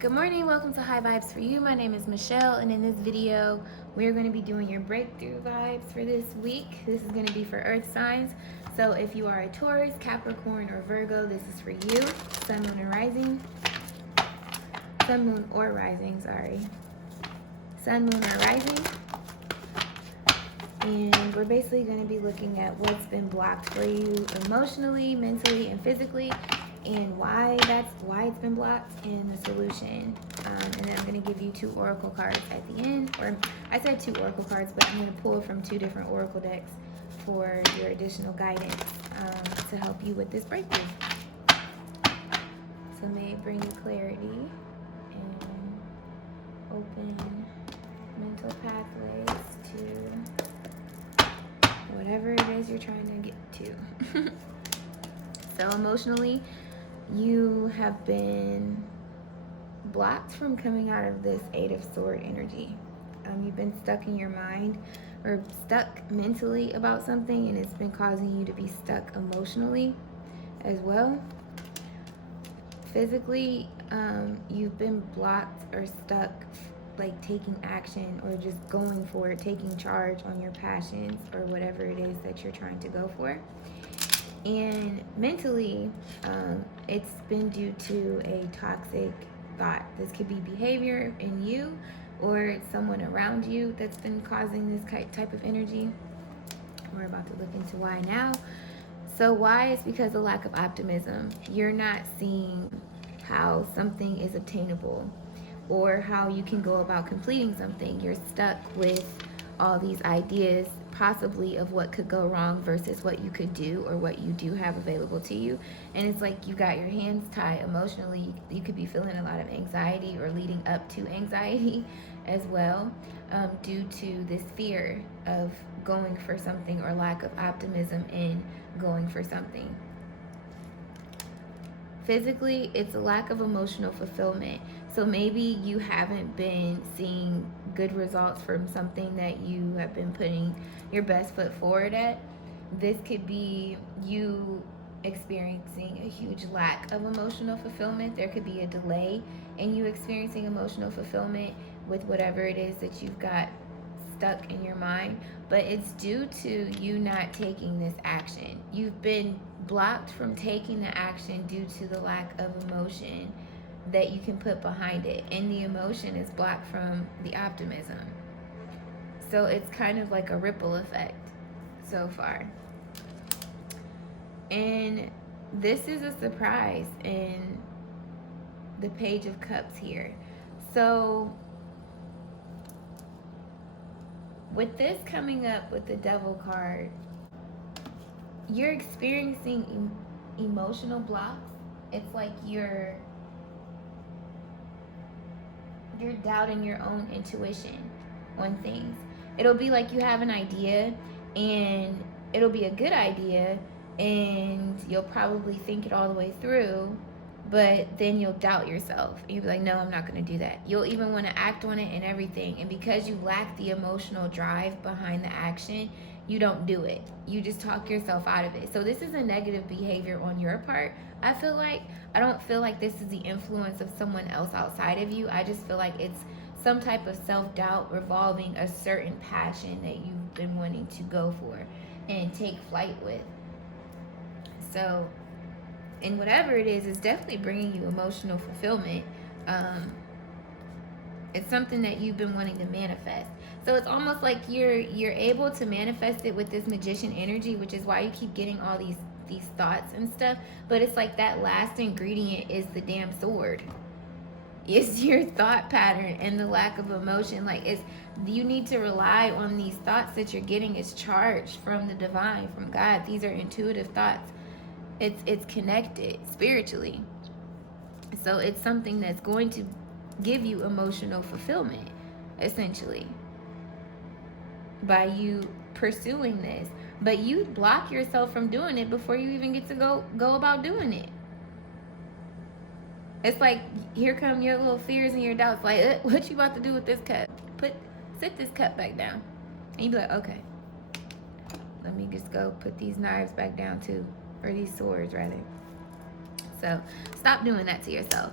Good morning, welcome to High Vibes for You. My name is Michelle, and in this video, we're going to be doing your breakthrough vibes for this week. This is going to be for Earth signs. So if you are a Taurus, Capricorn, or Virgo, this is for you. Sun, Moon, or Rising. Sun, Moon, or Rising, sorry. Sun, Moon, or Rising. And we're basically going to be looking at what's been blocked for you emotionally, mentally, and physically, and why it's been blocked, and the solution. And then I'm going to give you 2 oracle cards at the end, or I said 2 oracle cards, but I'm going to pull from 2 different oracle decks for your additional guidance to help you with this breakthrough. So may it bring you clarity and open mental pathways to whatever it is you're trying to get to. So emotionally, you have been blocked from coming out of this 8 of Swords energy. You've been stuck in your mind or stuck mentally about something, and it's been causing you to be stuck emotionally as well. Physically, you've been blocked or stuck like taking action or just going for it, taking charge on your passions or whatever it is that you're trying to go for. And mentally, it's been due to a toxic thought. This could be behavior in you or someone around you that's been causing this type of energy. We're about to look into why now. So why is because of lack of optimism. You're not seeing how something is obtainable or how you can go about completing something. You're stuck with all these ideas possibly of what could go wrong versus what you could do or what you do have available to you. And it's like you got your hands tied emotionally. You could be feeling a lot of anxiety or leading up to anxiety as well, due to this fear of going for something or lack of optimism in going for something. Physically, it's a lack of emotional fulfillment. So maybe you haven't been seeing good results from something that you have been putting your best foot forward at. This could be you experiencing a huge lack of emotional fulfillment. There could be a delay in you experiencing emotional fulfillment with whatever it is that you've got stuck in your mind, but it's due to you not taking this action. You've been blocked from taking the action due to the lack of emotion that you can put behind it, and the emotion is blocked from the optimism. So it's kind of like a ripple effect so far. And this is a surprise in the Page of Cups here. So with this coming up with the Devil card, you're experiencing emotional blocks. It's like you're doubting your own intuition on things. It'll be like you have an idea and it'll be a good idea and you'll probably think it all the way through, but then you'll doubt yourself. You'll be like, no, I'm not going to do that. You'll even want to act on it and everything. And because you lack the emotional drive behind the action, you don't do it. You just talk yourself out of it. So this is a negative behavior on your part. I don't feel like this is the influence of someone else outside of you. I just feel like it's some type of self-doubt revolving a certain passion that you've been wanting to go for and take flight with. So, and whatever it is definitely bringing you emotional fulfillment. It's something that you've been wanting to manifest. So it's almost like you're able to manifest it with this magician energy, which is why you keep getting all these thoughts and stuff. But it's like that last ingredient is the damn sword. It's your thought pattern and the lack of emotion. Like you need to rely on these thoughts that you're getting as charged from the divine, from God. These are intuitive thoughts. It's connected spiritually. So it's something that's going to give you emotional fulfillment, essentially, by you pursuing this. But you block yourself from doing it before you even get to go about doing it. It's like, here come your little fears and your doubts, like, what you about to do with this cup? Sit this cup back down. And you be like, okay, let me just go put these knives back down too, or these swords rather. So stop doing that to yourself.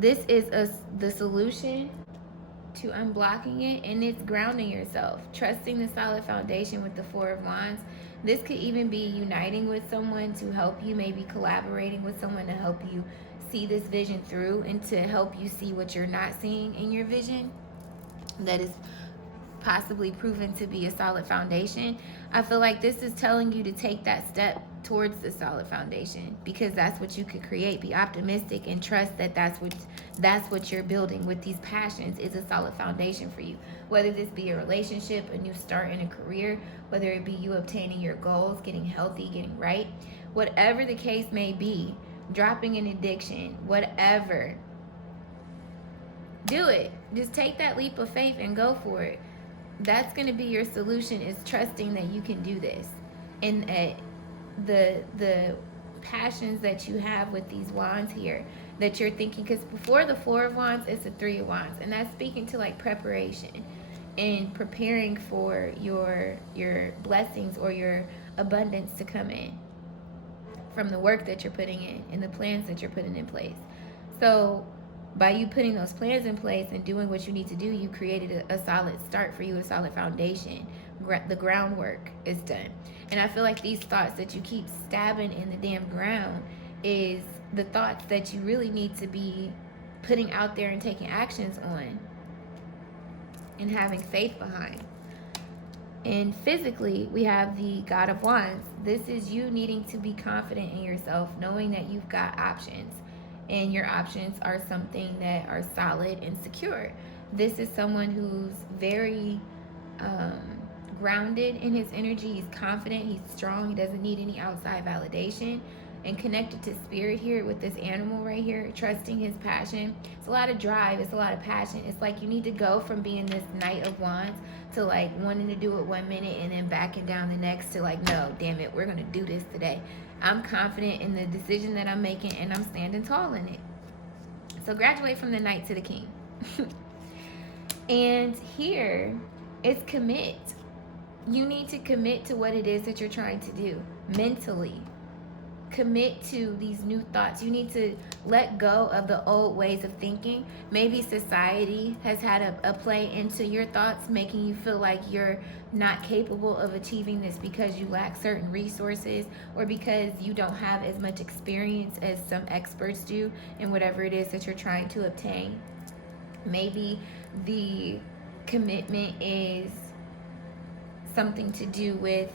This is the solution to unblocking it, and it's grounding yourself, trusting the solid foundation with the Four of Wands. This could even be uniting with someone to help you, maybe collaborating with someone to help you see this vision through and to help you see what you're not seeing in your vision that is possibly proven to be a solid foundation. I feel like this is telling you to take that step towards the solid foundation, because that's what you could create. Be optimistic and trust that that's what you're building with these passions is a solid foundation for you. Whether this be a relationship, a new start in a career, whether it be you obtaining your goals, getting healthy, getting right, whatever the case may be, dropping an addiction, whatever, do it. Just take that leap of faith and go for it. That's going to be your solution, is trusting that you can do this. And the passions that you have with these wands here that you're thinking, because before the Four of Wands, it's the Three of Wands, and that's speaking to like preparation and preparing for your blessings or your abundance to come in from the work that you're putting in and the plans that you're putting in place. So by you putting those plans in place and doing what you need to do, you created a solid start for you, a solid foundation. The groundwork is done. And I feel like these thoughts that you keep stabbing in the damn ground is the thoughts that you really need to be putting out there and taking actions on and having faith behind. And physically, we have the God of Wands. This is you needing to be confident in yourself, knowing that you've got options. And your options are something that are solid and secure. This is someone who's very grounded in his energy. He's confident, he's strong, he doesn't need any outside validation. And connected to spirit here with this animal right here, trusting his passion. It's a lot of drive, it's a lot of passion. It's like you need to go from being this Knight of Wands to like wanting to do it 1 minute and then backing down the next to like, no, damn it, we're gonna do this today. I'm confident in the decision that I'm making and I'm standing tall in it. So graduate from the Knight to the King. And here, it's commit. You need to commit to what it is that you're trying to do mentally. Commit to these new thoughts. You need to let go of the old ways of thinking. Maybe society has had a play into your thoughts, making you feel like you're not capable of achieving this because you lack certain resources or because you don't have as much experience as some experts do in whatever it is that you're trying to obtain. Maybe the commitment is something to do with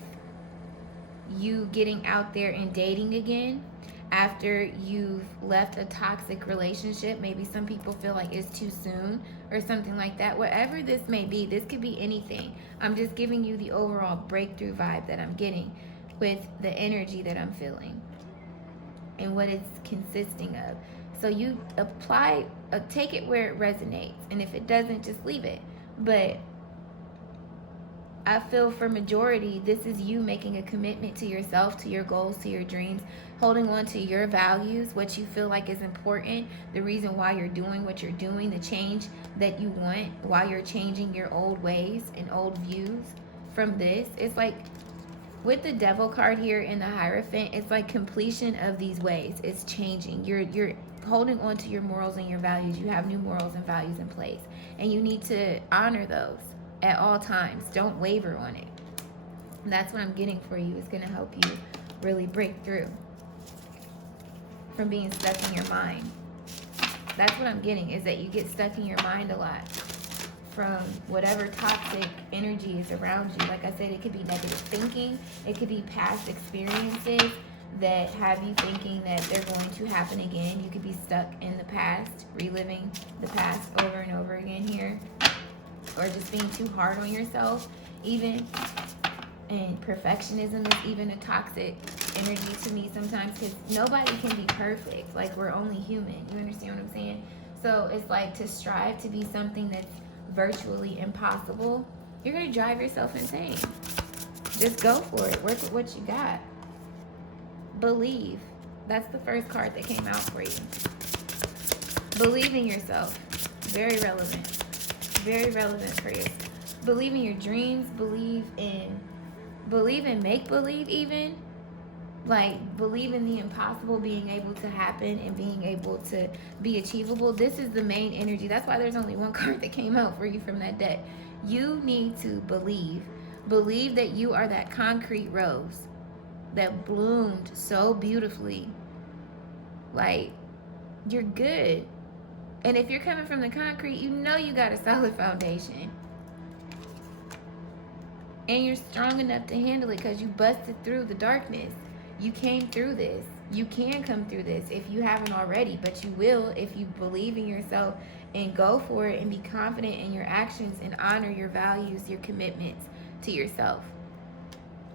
you getting out there and dating again after you've left a toxic relationship. Maybe some people feel like it's too soon or something like that. Whatever this may be, this could be anything. I'm just giving you the overall breakthrough vibe that I'm getting with the energy that I'm feeling and what it's consisting of. So you apply, take it where it resonates, and if it doesn't, just leave it. But I feel for majority, this is you making a commitment to yourself, to your goals, to your dreams, holding on to your values, what you feel like is important, the reason why you're doing what you're doing, the change that you want, why you're changing your old ways and old views from this. It's like with the Devil card here in the Hierophant, it's like completion of these ways. It's changing. You're holding on to your morals and your values. You have new morals and values in place, and you need to honor those at all times. Don't waver on it. And that's what I'm getting for you. It's going to help you really break through from being stuck in your mind. That's what I'm getting, is that you get stuck in your mind a lot from whatever toxic energy is around you. Like I said, it could be negative thinking. It could be past experiences that have you thinking that they're going to happen again. You could be stuck in the past, reliving the past over and over again here. Or just being too hard on yourself even. And perfectionism is even a toxic energy to me sometimes, because nobody can be perfect. Like, we're only human. You understand what I'm saying? So it's like to strive to be something that's virtually impossible, you're going to drive yourself insane. Just go for it. Work with what you got. Believe. That's the first card that came out for you. Believe in yourself. Very relevant. Very relevant for you. Believe in your dreams. Believe in make-believe even. like believing the impossible being able to happen and being able to be achievable. This is the main energy. That's why there's only one card that came out for you from that deck. You need to believe that you are that concrete rose that bloomed so beautifully. Like, you're good. And if you're coming from the concrete, you know you got a solid foundation. And you're strong enough to handle it because you busted through the darkness. You came through this. You can come through this if you haven't already, but you will if you believe in yourself and go for it and be confident in your actions and honor your values, your commitments to yourself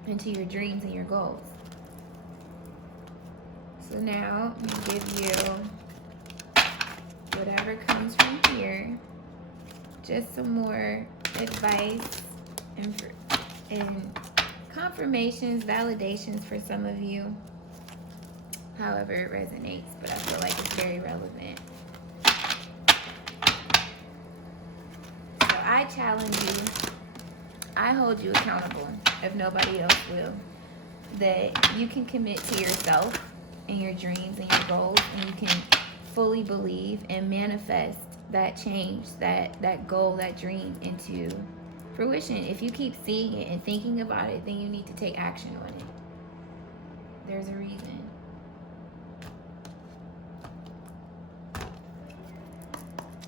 and to your dreams and your goals. So now I'm going to give you whatever comes from here, just some more advice and confirmations, validations for some of you, however it resonates, but I feel like it's very relevant. So I challenge you, I hold you accountable, if nobody else will, that you can commit to yourself and your dreams and your goals, and you can fully believe and manifest that change, that goal, that dream into fruition. If you keep seeing it and thinking about it, then you need to take action on it. There's a reason.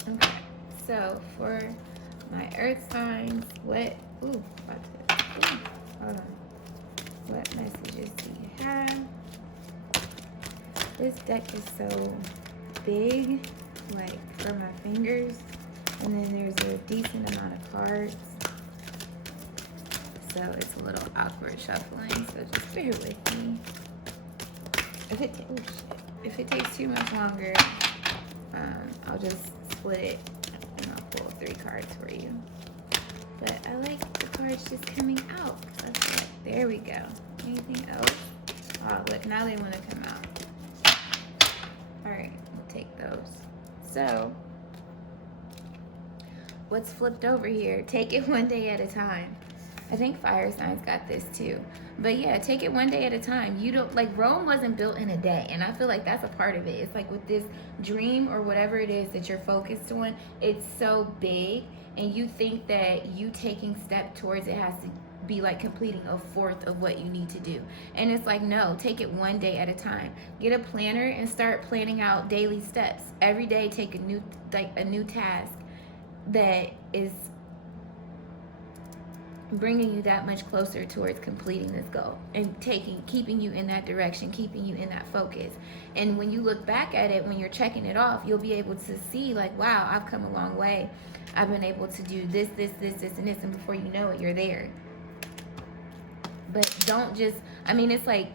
Okay, so for my earth signs, what hold on. What messages do you have? This deck is so big, like for my fingers, and then there's a decent amount of cards, so it's a little awkward shuffling, so just bear with me. If it takes too much longer, I'll just split it and I'll pull 3 cards for you. But I like the cards just coming out. There we go. Anything else? Oh, look, now they want to come out. Alright, we'll take those. So, what's flipped over here? Take it one day at a time. I think fire signs got this too. But yeah, take it one day at a time. You don't, like, Rome wasn't built in a day. And I feel like that's a part of it. It's like with this dream or whatever it is that you're focused on, it's so big. And you think that you taking step towards it has to be like completing a fourth of what you need to do. And it's like, no, take it one day at a time. Get a planner and start planning out daily steps. Every day take a new task that is bringing you that much closer towards completing this goal and keeping you in that direction, keeping you in that focus. And when you look back at it, when you're checking it off, you'll be able to see like, wow, I've come a long way. I've been able to do this, and this, and before you know it, you're there. But don't just, it's like,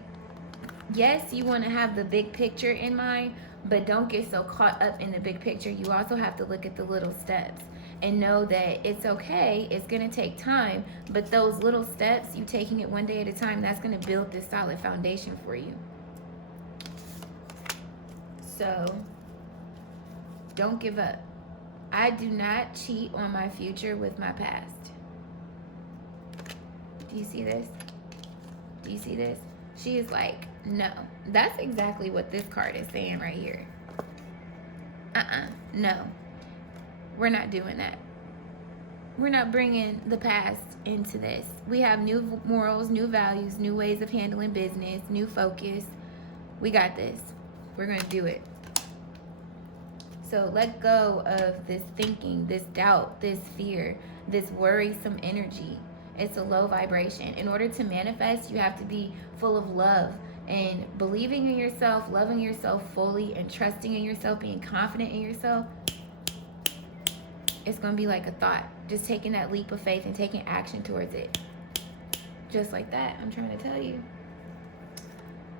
yes, you want to have the big picture in mind, but don't get so caught up in the big picture. You also have to look at the little steps and know that it's okay, it's going to take time, but those little steps, you taking it one day at a time, that's going to build this solid foundation for you. So, don't give up. I do not cheat on my future with my past. Do you see this? Do you see this? She is like, no. That's exactly what this card is saying right here. No. We're not doing that. We're not bringing the past into this. We have new morals, new values, new ways of handling business, new focus. We got this. We're going to do it. So let go of this thinking, this doubt, this fear, this worrisome energy. It's a low vibration. In order to manifest, you have to be full of love and believing in yourself, loving yourself fully, and trusting in yourself, being confident in yourself. It's going to be like a thought. Just taking that leap of faith and taking action towards it. Just like that, I'm trying to tell you.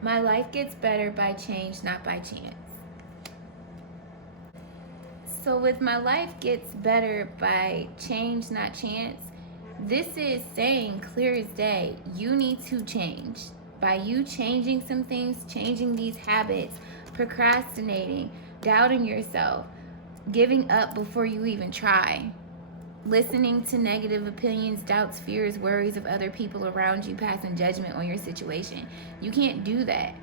My life gets better by change, not by chance. So with my life gets better by change, not chance, this is saying clear as day, you need to change. By you changing some things, changing these habits, procrastinating, doubting yourself, giving up before you even try, listening to negative opinions, doubts, fears, worries of other people around you, passing judgment on your situation. You can't do that.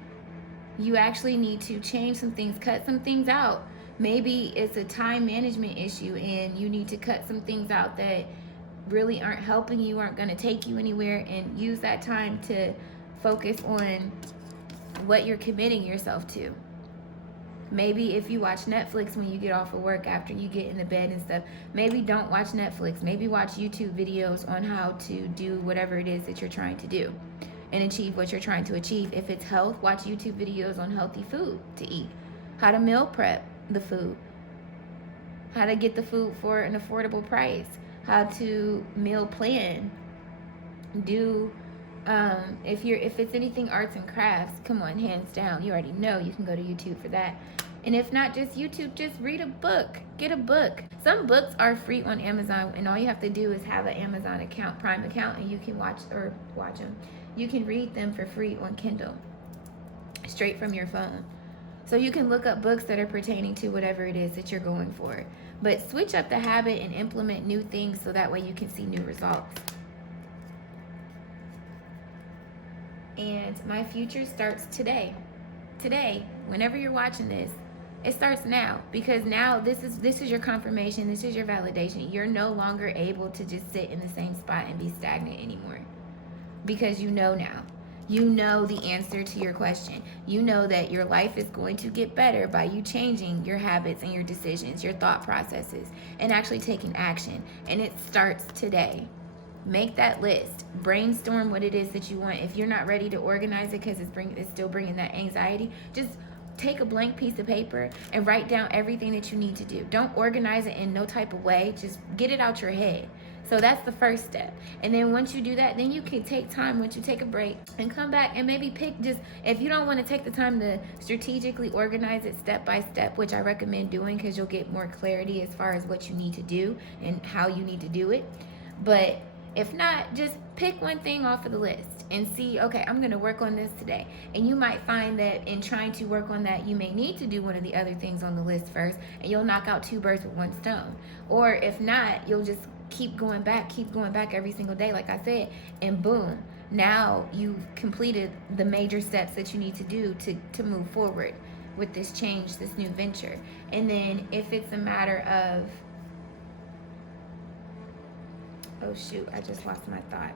You actually need to change some things, cut some things out. Maybe it's a time management issue and you need to cut some things out that really aren't helping you, aren't going to take you anywhere, and use that time to focus on what you're committing yourself to. Maybe if you watch Netflix when you get off of work after you get in the bed and stuff, maybe don't watch Netflix. Maybe watch YouTube videos on how to do whatever it is that you're trying to do and achieve what you're trying to achieve. If it's health, watch YouTube videos on healthy food to eat, how to meal prep the food, how to get the food for an affordable price, how to meal plan, do if it's anything arts and crafts, come on, hands down, you already know you can go to YouTube for that. And if not just YouTube, just read a book. Get a book. Some books are free on Amazon, and all you have to do is have an Amazon account, Prime account, and you can watch them. You can read them for free on Kindle, straight from your phone. So you can look up books that are pertaining to whatever it is that you're going for. But switch up the habit and implement new things so that way you can see new results. And my future starts today. Today, whenever you're watching this, it starts now, because now this is your confirmation, this is your validation. You're no longer able to just sit in the same spot and be stagnant anymore, because you know now. You know the answer to your question. You know that your life is going to get better by you changing your habits and your decisions, your thought processes, and actually taking action. And it starts today. Make that list. Brainstorm what it is that you want. If you're not ready to organize it because it's still bringing that anxiety, just take a blank piece of paper and write down everything that you need to do. Don't organize it in no type of way. Just get it out your head. So that's the first step. And then once you do that, then you can take time, once you take a break, and come back and maybe pick, just if you don't want to take the time to strategically organize it step by step, which I recommend doing because you'll get more clarity as far as what you need to do and how you need to do it. But if not, just pick one thing off of the list and see, okay, I'm going to work on this today. And you might find that in trying to work on that, you may need to do one of the other things on the list first, and you'll knock out 2 birds with 1 stone. Or if not, you'll just keep going back every single day, like I said, and boom, now you've completed the major steps that you need to do to move forward with this change, this new venture. And then if it's a matter of, oh shoot, I just lost my thought.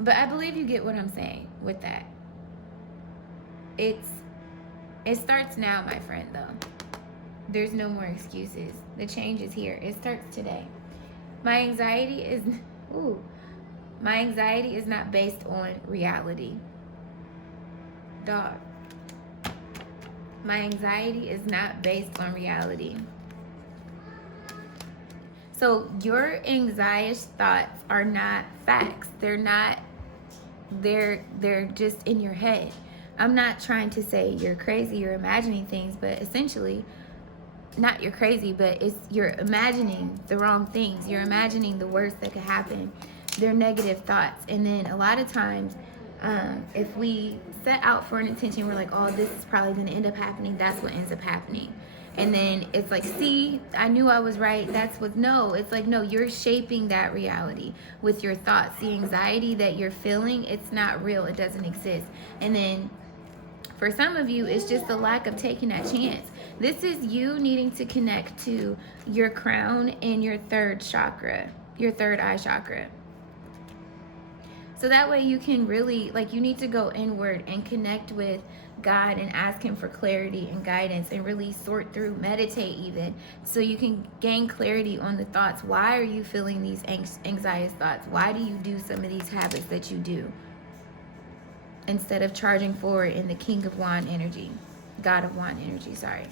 But I believe you get what I'm saying with that. It starts now, my friend, though. There's no more excuses. The change is here. It starts today. My anxiety is not based on reality. Dog. My anxiety is not based on reality. So your anxious thoughts are not facts. They're just in your head. I'm not trying to say you're crazy, you're imagining things, but essentially, not you're crazy, but you're imagining the wrong things. You're imagining the worst that could happen. They're negative thoughts. And then a lot of times, if we set out for an intention, we're like, oh, this is probably going to end up happening. That's what ends up happening. And then it's like, see, I knew I was right. It's like, no, you're shaping that reality with your thoughts. The anxiety that you're feeling, it's not real. It doesn't exist. And then for some of you, it's just the lack of taking that chance. This is you needing to connect to your crown and your 3rd chakra, your 3rd eye chakra. So that way you can really, you need to go inward and connect with God and ask him for clarity and guidance and really sort through, meditate even, so you can gain clarity on the thoughts. Why are you feeling these anxious thoughts? Why do you do some of these habits that you do? Instead of charging forward in the King of Wand energy, God of Wand energy, sorry.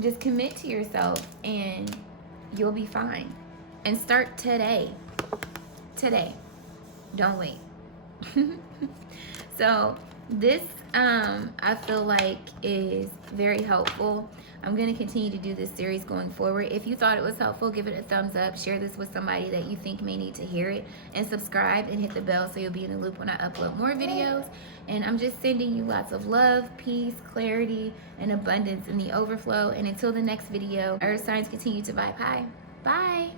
Just commit to yourself and you'll be fine. And start today. Today. Don't wait. So This I feel like is very helpful. I'm going to continue to do this series going forward. If you thought it was helpful, give it a thumbs up, share this with somebody that you think may need to hear it, and subscribe and hit the bell so you'll be in the loop when I upload more videos. And I'm just sending you lots of love, peace, clarity, and abundance in the overflow. And until the next video, earth signs continue to vibe high. Bye.